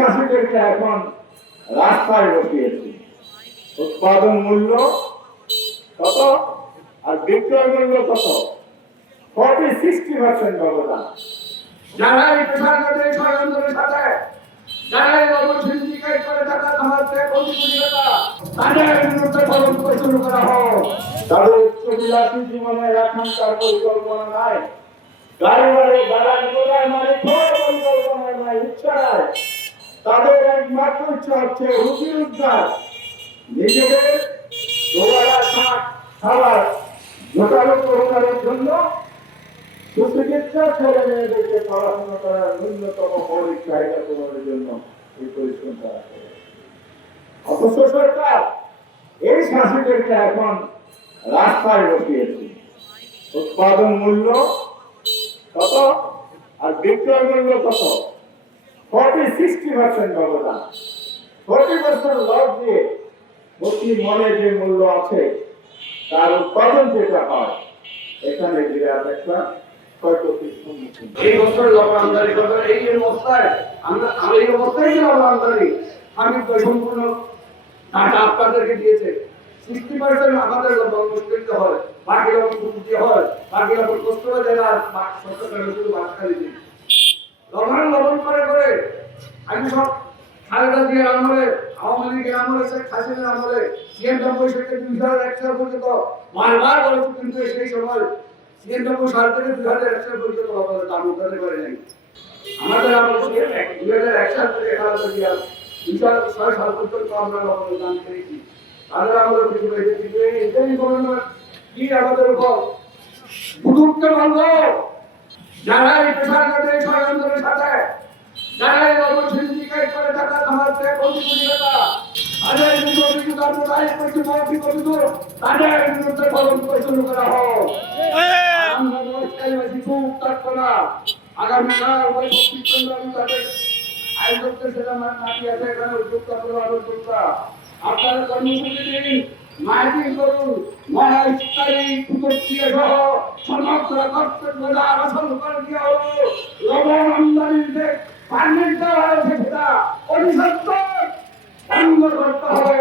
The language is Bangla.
শাসকেরকে এখন রাস্তায় বসিয়েছে। উৎপাদন মূল্য কত আর বিক্রয় মূল্য কত, 40-60% ব্যবধান। যারা এই পেশাগত ষড়যন্ত্রের সাথে, যারা এই লবণ সিন্ডিকেট করে টাকা কামাচ্ছে কোটি কোটি টাকা, তাদের বিরুদ্ধে তদন্ত শুরু করা হোক। তাদের উচ্চবিলাসী জীবনে এখনকার পরিকল্পনা নাই, গাড়ি বাড়ি বাড়ান করার মানে পরিকল্পনা নাই, ইচ্ছা নাই। তাদের একমাত্র ইচ্ছা হচ্ছে রুটি উদ্ধার, নিজেদের দোয়ারা খাবার জোটালো করার জন্য, সুচিকিৎসা ছেলে মেয়েদেরকে পড়াশোনা করার ন্যূনতম মৌলিক চাহিদা পূরণের জন্য এই পরিশ্রম করা। অথচ সরকার এই শাসকেরকে এখন রাস্তায় বসিয়েছে। উৎপাদন মূল্য কত আর বিক্রয় মূল্য কত, 40-60% ব্যবধান। 40% লস দিয়ে প্রতি মনে যে মূল্য আছে তার উৎপাদন যেটা হয় এখানে বিরাট একটা এই বছর লবণ আমদানি করবে। এই অবস্থায় এই অবস্থায় লবণ আমদানি আমি সম্পূর্ণ টাকা আপনাদেরকে দিয়েছে। 60% আমাদের লবণ মুশকিল হয়, বাকি লবণ ফুটতে হয়, বাকি লবণ কষ্ট হয়ে যায়। আর 70% শুধু বাটখালি দিই লবণ করে করে আমি সব খালেদা জিয়ার আমলে, আওয়ামী লীগের আমলে, শেখ হাসিনার আমলে, CM-90 থেকে 2001 সাল পর্যন্ত বারবার বলেছি, কিন্তু সেই সময় CM-90 সাল থেকে 2001 সাল পর্যন্ত লবণের দাম উঠাতে পারে নাই। আমাদের আমলে 2001 সাল থেকে খালেদা জিয়া 2006 সাল পর্যন্ত আমরা লবণের দাম পেয়েছি। তাদের আমলে কিছু পেয়েছি, কিন্তু এটাই বলেন কি আমাদের উপর বুধুককে ভালো যারা এই পেশাগত ষড়যন্ত্রের সাথে, যারা এই লবণ সিন্ডিকেট করে টাকা কামাচ্ছে কোটি কোটি টাকা, তাদের বিরুদ্ধে তাদের বিরুদ্ধে তদন্ত শুরু করা হোক। আগামীকাল তাদের আইন করতে সেটা নাকি আছে, এখানে উদ্যোক্তা উদ্যোক্তা আপনারা কর্মসূচি দিন, মাইকিং করুন, মহাস্থায়ী প্রক্রিয়া সহ সমগ্র কর্তব্য আসল করে দেওয়া হলো। লবণ আমদানিতে পারমিট দেওয়া হয়েছে সেটা অনিসত্তর বন্ধ করতে হবে।